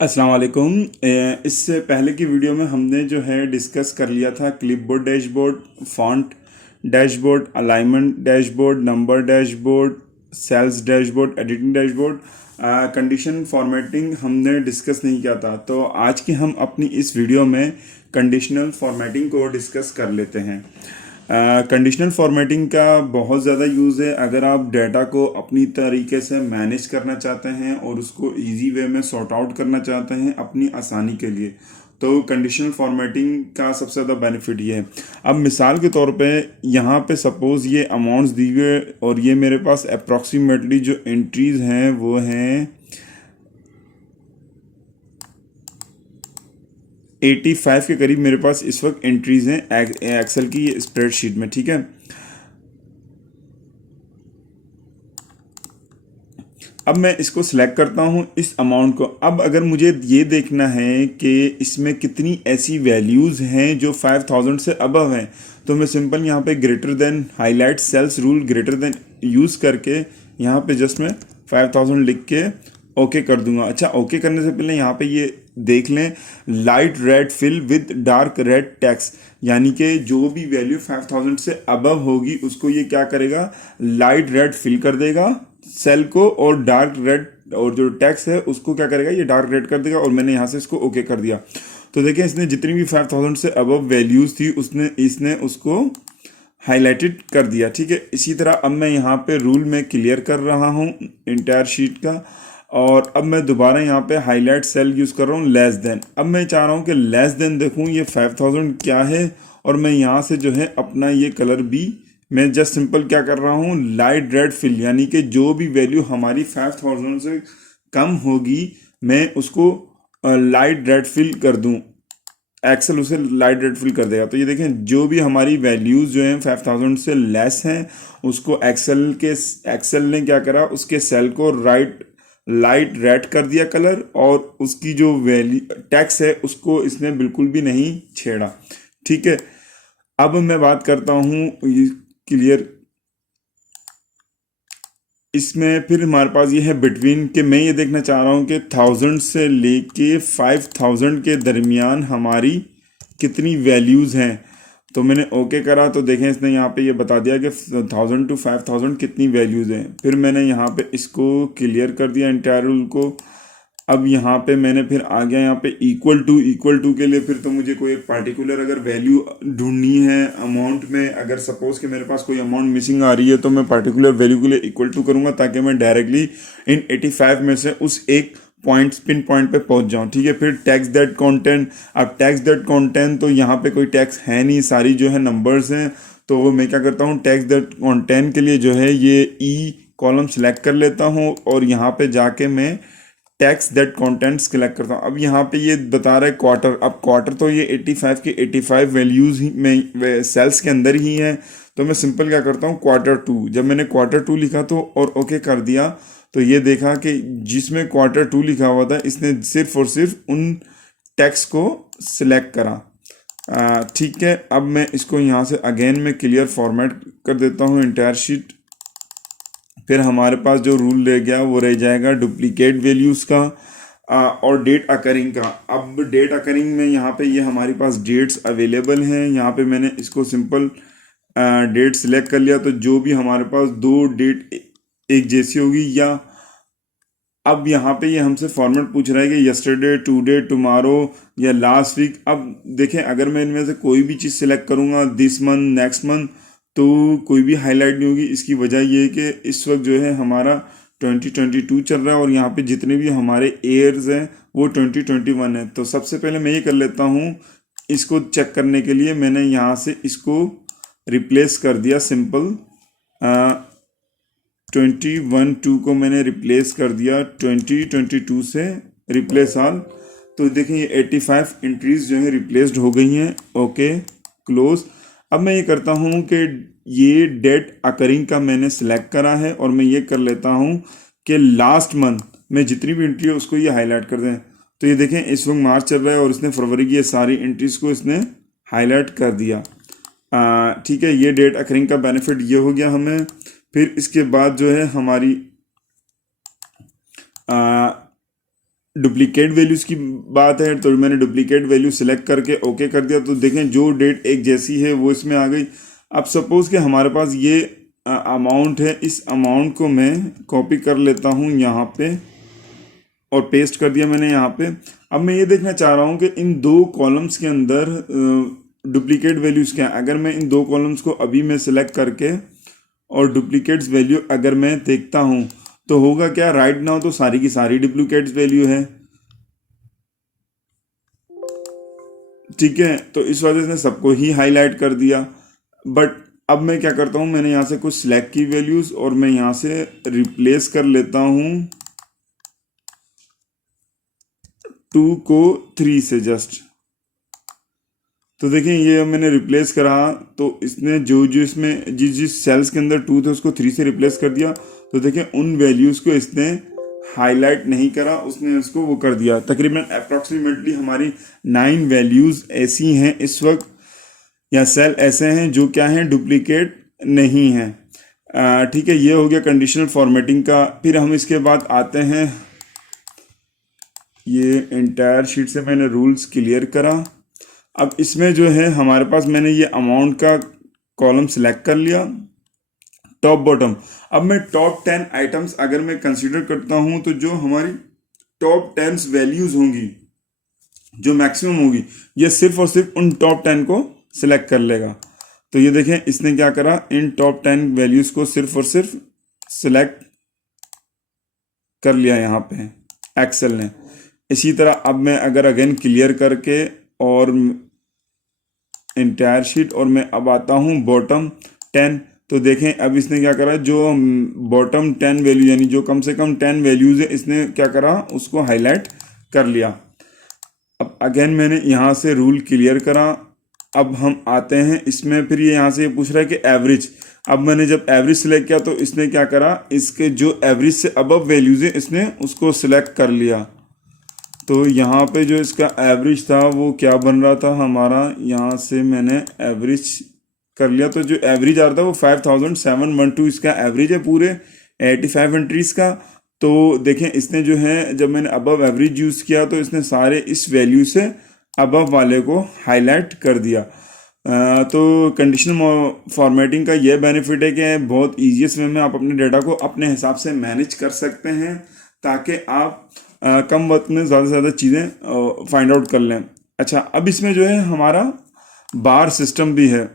अस्सलाम वालेकुम। इससे पहले की वीडियो में हमने जो है डिस्कस कर लिया था clipboard dashboard, font dashboard, alignment dashboard, number dashboard, cells dashboard, editing dashboard. Condition formatting हमने डिस्कस नहीं किया था, तो आज की हम अपनी इस वीडियो में कंडीशनल फॉर्मेटिंग को डिस्कस कर लेते हैं। कंडीशनल फॉर्मेटिंग का बहुत ज़्यादा यूज़ है अगर आप डाटा को अपनी तरीके से मैनेज करना चाहते हैं और उसको इजी वे में सॉर्ट आउट करना चाहते हैं अपनी आसानी के लिए। तो कंडीशनल फॉर्मेटिंग का सबसे ज़्यादा बेनिफिट ये है। अब मिसाल के तौर पे यहाँ पे सपोज़ ये अमाउंट्स दी हुए और ये मेरे पास अप्रॉक्सीमेटली जो एंट्रीज हैं वो हैं 85 के करीब मेरे पास इस वक्त एंट्रीज हैं एक्सेल की स्प्रेडशीट में। ठीक है, अब मैं इसको सिलेक्ट करता हूँ इस अमाउंट को। अब अगर मुझे ये देखना है कि इसमें कितनी ऐसी वैल्यूज़ हैं जो 5000 से अबव हैं, तो मैं सिंपल यहाँ पे greater than highlight cells rule greater than use करके यहाँ पे जस्ट मैं 5000 लिख के ओके कर दूंगा। अच्छा, ओके करने से पहले यहाँ पे ये देख लें, light red fill with dark red text, यानी कि जो भी वैल्यू 5000 से अबव होगी उसको ये क्या करेगा, लाइट रेड फिल कर देगा सेल को, और डार्क रेड और जो टेक्स्ट है उसको क्या करेगा, ये डार्क रेड कर देगा। और मैंने यहाँ से इसको ओके कर दिया। तो देखिए इसने जितनी भी 5000 से अबव वैल्यूज थी उसने इसने उसको हाईलाइटेड कर दिया। ठीक है, इसी तरह अब मैं यहाँ पे रूल में क्लियर कर रहा हूँ इंटायर शीट का, और अब मैं दोबारा यहाँ पे हाईलाइट सेल यूज़ कर रहा हूँ लेस देन। अब मैं चाह रहा हूँ कि लेस देन देखूँ ये 5000 क्या है, और मैं यहाँ से जो है अपना ये कलर भी मैं जस्ट सिंपल क्या कर रहा हूँ, लाइट रेड फिल, यानी कि जो भी वैल्यू हमारी 5000 से कम होगी मैं उसको लाइट रेड फिल कर दूँ, एक्सेल उसे लाइट रेड फिल कर देगा। तो ये देखें जो भी हमारी वैल्यूज़ जो हैं 5000 से लेस हैं उसको एक्सेल ने क्या करा, उसके सेल को लाइट रेड कर दिया कलर, और उसकी जो वैल्यू टैक्स है उसको इसने बिल्कुल भी नहीं छेड़ा। ठीक है, अब मैं बात करता हूँ क्लियर, इसमें फिर हमारे पास ये है बिटवीन, कि मैं ये देखना चाह रहा हूँ कि 1000 से लेके 5000 के दरमियान हमारी कितनी वैल्यूज़ हैं। तो मैंने ओके करा तो देखें इसने यहाँ पे ये बता दिया कि 1000 टू 5000 कितनी वैल्यूज़ हैं। फिर मैंने यहाँ पे इसको क्लियर कर दिया इंटायर रूल को। अब यहाँ पे मैंने फिर आ गया यहाँ पे इक्वल टू के लिए, फिर तो मुझे कोई एक पार्टिकुलर अगर वैल्यू ढूंढनी है अमाउंट में, अगर सपोज कि मेरे पास कोई अमाउंट मिसिंग आ रही है तो मैं पार्टिकुलर वैल्यू के लिए इक्वल टू करूँगा ताकि मैं डायरेक्टली इन 85 में से उस एक पॉइंट पिन पॉइंट पे पहुंच जाऊं। ठीक है, फिर टैक्स दैट कंटेंट, अब टैक्स दैट कंटेंट तो यहाँ पे कोई टैक्स है नहीं, सारी जो है नंबर्स हैं। तो मैं क्या करता हूँ, टैक्स दैट कंटेंट के लिए जो है ये ई कॉलम सेलेक्ट कर लेता हूँ और यहाँ पे जाके मैं टैक्स दैट कंटेंट सेलेक्ट करता हूँ। अब यहाँ पे ये बता रहा है क्वार्टर, अब क्वार्टर तो ये 85 के 85 वैल्यूज़ ही में सेल्स के अंदर ही हैं। तो मैं सिंपल क्या करता हूँ, Q2, जब मैंने Q2 लिखा तो और ओके कर दिया तो ये देखा कि जिसमें Q2 लिखा हुआ था इसने सिर्फ और सिर्फ उन टैक्स को सिलेक्ट करा। ठीक है, अब मैं इसको यहाँ से अगेन में क्लियर फॉर्मेट कर देता हूँ इंटायर शीट। फिर हमारे पास जो रूल रह गया वो रह जाएगा डुप्लीकेट वैल्यूज़ का और डेट अकरिंग का। अब डेट अकरिंग में यहाँ पे ये हमारे पास डेट्स अवेलेबल हैं, यहाँ पे मैंने इसको सिंपल डेट सिलेक्ट कर लिया। तो जो भी हमारे पास दो डेट एक जैसी होगी, या अब यहाँ पे ये हमसे फॉर्मेट पूछ रहा है कि यस्टरडे, टुडे, टुमारो या लास्ट वीक। अब देखें अगर मैं इनमें से कोई भी चीज़ सिलेक्ट करूँगा, दिस मंथ, नेक्स्ट मंथ, तो कोई भी हाईलाइट नहीं होगी। इसकी वजह ये है कि इस वक्त जो है हमारा 2022 चल रहा है और यहाँ पे जितने भी हमारे ईयर्स हैं वो 2021 है। तो सबसे पहले मैं ये कर लेता हूँ, इसको चेक करने के लिए मैंने यहाँ से इसको रिप्लेस कर दिया सिंपल 2012 को मैंने रिप्लेस कर दिया 2022 से रिप्लेस ऑल। तो देखें ये 85 एंट्रीज जो है रिप्लेस्ड हो गई हैं। Okay, close. अब मैं ये करता हूँ कि ये डेट अकरिंग का मैंने सेलेक्ट करा है और मैं ये कर लेता हूँ कि लास्ट मंथ में जितनी भी एंट्री है उसको ये हाईलाइट कर दें। तो ये देखें इस वक्त मार्च चल रहा है और इसने फरवरी की ये सारी एंट्रीज को इसने हाईलाइट कर दिया। ठीक है, ये डेट अकरिंग का बेनिफिट ये हो गया हमें। फिर इसके बाद जो है हमारी डुप्लीकेट वैल्यूज़ की बात है, तो मैंने डुप्लीकेट वैल्यू सिलेक्ट करके ओके कर दिया। तो देखें जो डेट एक जैसी है वो इसमें आ गई। अब सपोज़ कि हमारे पास ये अमाउंट है, इस अमाउंट को मैं कॉपी कर लेता हूँ यहाँ पे और पेस्ट कर दिया मैंने यहाँ पे। अब मैं ये देखना चाह रहा हूँ कि इन दो कॉलम्स के अंदर डुप्लीकेट वैल्यूज़ क्या हैं। अगर मैं इन दो कॉलम्स को अभी मैं सिलेक्ट करके और डुप्लीकेट्स वैल्यू अगर मैं देखता हूँ तो होगा क्या, राइट नाउ तो सारी की सारी डुप्लीकेट्स वैल्यू है, ठीक है। तो इस वजह से सबको ही हाईलाइट कर दिया। बट अब मैं क्या करता हूँ, मैंने यहाँ से कुछ सिलेक्ट की वैल्यूज़ और मैं यहाँ से रिप्लेस कर लेता हूँ 2 को 3 से जस्ट। तो देखें ये मैंने रिप्लेस करा तो इसने जो जो इसमें जिस जिस सेल्स के अंदर 2 थे उसको 3 से रिप्लेस कर दिया। तो देखें उन वैल्यूज़ को इसने हाईलाइट नहीं करा, उसने उसको वो कर दिया। तकरीबन अप्रॉक्सीमेटली हमारी 9 वैल्यूज़ ऐसी हैं इस वक्त, या सेल ऐसे हैं जो क्या हैं, डुप्लीकेट नहीं हैं। ठीक है, ये हो गया कंडीशनल फॉर्मेटिंग का। फिर हम इसके बाद आते हैं, ये इंटायर शीट से मैंने रूल्स क्लियर करा। अब इसमें जो है हमारे पास मैंने ये अमाउंट का कॉलम सिलेक्ट कर लिया, टॉप बॉटम। अब मैं टॉप 10 आइटम्स अगर मैं कंसीडर करता हूं तो जो हमारी टॉप 10 वैल्यूज होंगी, जो मैक्सिमम होगी, ये सिर्फ और सिर्फ उन टॉप 10 को सिलेक्ट कर लेगा। तो ये देखें इसने क्या करा, इन टॉप 10 वैल्यूज को सिर्फ और सिर्फ सिलेक्ट कर लिया यहाँ पे एक्सेल ने। इसी तरह अब मैं अगर अगेन क्लियर करके और इंटायर शीट और मैं अब आता हूँ बॉटम 10, तो देखें अब इसने क्या करा, जो बॉटम 10 वैल्यू यानी जो कम से कम 10 वैल्यूज़ है इसने क्या करा, उसको हाईलाइट कर लिया। अब अगेन मैंने यहाँ से रूल क्लियर करा। अब हम आते हैं इसमें, फिर ये यहाँ से ये पूछ रहा है कि एवरेज। अब मैंने जब एवरेज सिलेक्ट किया तो इसने क्या करा, इसके जो एवरेज से अबव वैल्यूज़ है इसने उसको सिलेक्ट कर लिया। तो यहाँ पे जो इसका एवरेज था वो क्या बन रहा था हमारा, यहाँ से मैंने एवरेज कर लिया। तो जो एवरेज आ रहा था वो 5712 इसका एवरेज है पूरे 85 एंट्रीज का। तो देखें इसने जो है, जब मैंने अबव एवरेज यूज़ किया तो इसने सारे इस वैल्यू से अबव वाले को हाईलाइट कर दिया। तो कंडीशनल फॉर्मेटिंग का ये बेनिफिट है कि बहुत ईजीएस्ट वे में आप अपने डाटा को अपने हिसाब से मैनेज कर सकते हैं, ताकि आप कम वक्त में ज़्यादा से ज़्यादा चीज़ें फाइंड आउट कर लें। अच्छा, अब इसमें जो है हमारा बार सिस्टम भी है,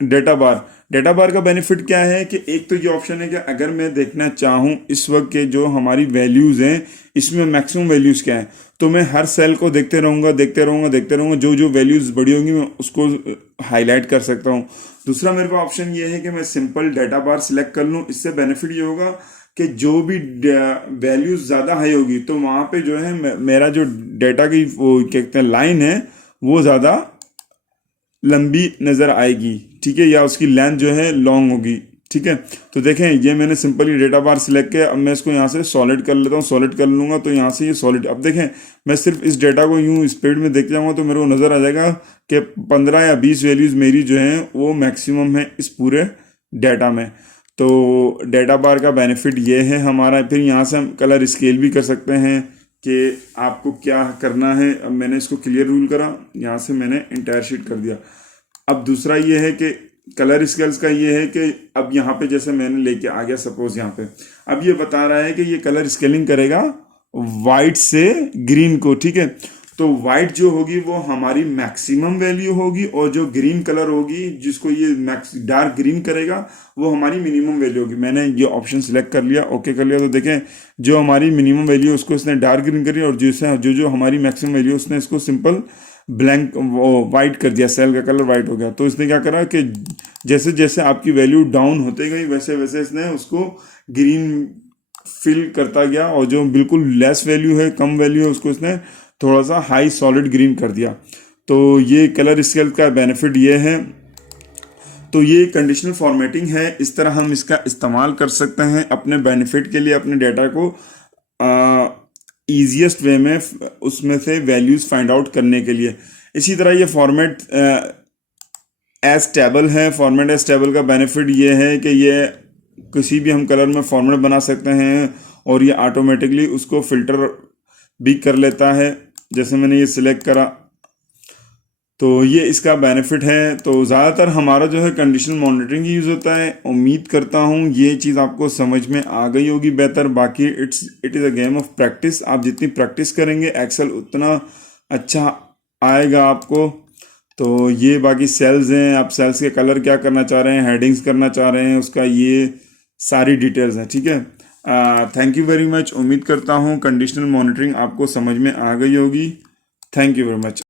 डेटा बार। डेटा बार का बेनिफिट क्या है कि एक तो ये ऑप्शन है कि अगर मैं देखना चाहूँ इस वक्त के जो हमारी वैल्यूज़ हैं इसमें मैक्सिमम वैल्यूज़ क्या हैं, तो मैं हर सेल को देखते रहूँगा, जो जो वैल्यूज़ बड़ी होंगी मैं उसको हाईलाइट कर सकता हूँ। दूसरा मेरे पास ऑप्शन ये है कि मैं सिंपल डेटा बार सिलेक्ट कर लूँ। इससे बेनिफिट ये होगा कि जो भी वैल्यूज ज़्यादा हाई होगी तो वहाँ पे जो है मेरा जो डेटा की वो क्या कहते हैं लाइन है वो ज़्यादा लंबी नज़र आएगी, ठीक है, या उसकी लेंथ जो है लॉन्ग होगी, ठीक है। तो देखें ये मैंने सिंपली डेटा बार सिलेक्ट किया। अब मैं इसको यहाँ से सॉलिड कर लेता हूँ, सॉलिड कर लूँगा तो यहाँ से ये सॉलिड। अब देखें मैं सिर्फ इस डेटा को यूँ स्पीड में देखते जाऊँगा तो मेरे को नज़र आ जाएगा कि 15 या 20 वैल्यूज़ मेरी जो हैं वो मैक्सिमम है इस पूरे डाटा में। तो डेटा बार का बेनिफिट ये है हमारा। फिर यहाँ से हम कलर स्केल भी कर सकते हैं कि आपको क्या करना है। अब मैंने इसको क्लियर रूल करा, यहाँ से मैंने इंटायर शीट कर दिया। अब दूसरा ये है कि कलर स्केल्स का ये है कि अब यहाँ पे जैसे मैंने लेके आ गया, सपोज यहाँ पे अब ये बता रहा है कि ये कलर स्केलिंग करेगा वाइट से ग्रीन को, ठीक है। तो वाइट जो होगी वो हमारी मैक्सिमम वैल्यू होगी और जो ग्रीन कलर होगी जिसको ये डार्क ग्रीन करेगा वो हमारी मिनिमम वैल्यू होगी। मैंने ये ऑप्शन सिलेक्ट कर लिया, ओके कर लिया। तो देखें जो हमारी मिनिमम वैल्यू उसको इसने डार्क ग्रीन करी और जो जो हमारी मैक्सिमम वैल्यू उसने इसको सिंपल ब्लैंक वाइट कर दिया, सेल का कलर वाइट हो गया। तो इसने क्या करा कि जैसे जैसे आपकी वैल्यू डाउन होते गई वैसे वैसे इसने उसको ग्रीन फिल करता गया और जो बिल्कुल लेस वैल्यू है, कम वैल्यू है, उसको इसने थोड़ा सा हाई सॉलिड ग्रीन कर दिया। तो ये कलर स्केल का बेनिफिट ये है। तो ये कंडीशनल फॉर्मेटिंग है, इस तरह हम इसका इस्तेमाल कर सकते हैं अपने बेनिफिट के लिए, अपने डाटा को ईजीएस्ट वे में उसमें से वैल्यूज़ फाइंड आउट करने के लिए। इसी तरह ये फॉर्मेट एज टेबल है। फॉर्मेट एज टेबल का बेनिफिट ये है कि ये किसी भी हम कलर में फॉर्मेट बना सकते हैं और ये ऑटोमेटिकली उसको फिल्टर भी कर लेता है। जैसे मैंने ये सिलेक्ट करा तो ये इसका बेनिफिट है। तो ज़्यादातर हमारा जो है कंडीशनल मॉनिटरिंग ही यूज़ होता है। उम्मीद करता हूँ ये चीज़ आपको समझ में आ गई होगी बेहतर। बाकी it is a game of practice. आप जितनी प्रैक्टिस करेंगे एक्सेल उतना अच्छा आएगा आपको। तो ये बाकी सेल्स हैं, आप सेल्स के कलर क्या करना चाह रहे हैं, हेडिंग्स करना चाह रहे हैं, उसका ये सारी डिटेल्स हैं, ठीक है। Thank you very much. उम्मीद करता हूँ कंडीशनल मॉनिटरिंग आपको समझ में आ गई होगी। Thank you very much.